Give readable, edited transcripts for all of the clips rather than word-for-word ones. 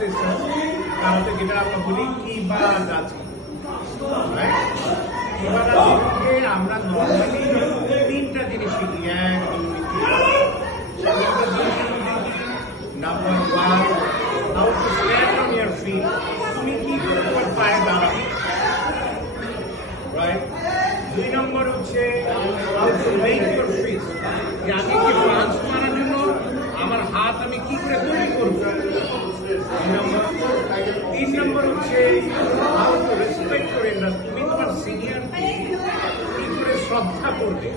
বুঝতেছো কারাতে যেটা আমরা বলি কিবাদাতি, রাইট? কিবাদাতিকে আমরা নর্মালি তিনটা জিনিস শিখি। Number one, how to stand on your feet. তুমি কি করে তোমার পায়ে দাঁড়াবে, রাইট? 2 নম্বর হচ্ছে how to make your feet, যে আমি কি পাঞ্চ মারার জন্য আমার হাত আমি কি করে তৈরি করবো। 3 নম্বর হচ্ছে how to respect your elders, তুমি তোমার সিনিয়র কি করে শ্রদ্ধা করবে।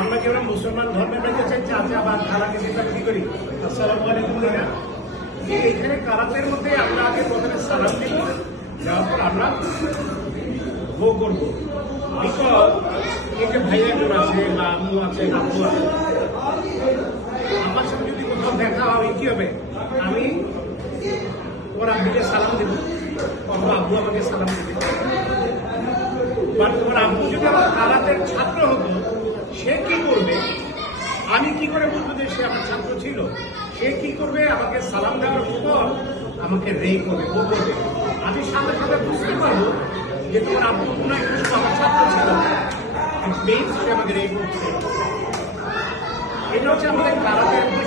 আমরা যেমন মুসলমান ধর্মের মধ্যে চাই চাচা বা খালাকে যেটা কি করি আসসালামু আলাইকুম বলি না, এইখানে কারাতের মধ্যে আমরা আগে প্রথমে সালাম দিব, যাওয়ার পর আমরা ভো করবো। বিকজ এই যে ভাই একজন আছে বা আম্মু আছে আব্বু আছে, আমার সাথে যদি কোথাও দেখা হয় কি হবে, আমি ওর আব্বুকে সালাম দেবো, অথবা আব্বু আমাকে সালাম দেবে। বাট ওর আব্বু যদি আমার কারাতের ছাত্র হতো, সে কি করবে, আমি কি করে বুঝবো যে সে আমার ছাত্র ছিল? সে কি করবে, আমাকে সালাম দেওয়ার পর আমাকে রে করবে, ও করবে। আমি সাথে সাথে বুঝতে পারবো যে তোমার আব্বু কোনো একটু আমার ছাত্র ছিল, সে আমাকে রে করছে। এটা হচ্ছে আমাদের কারাতে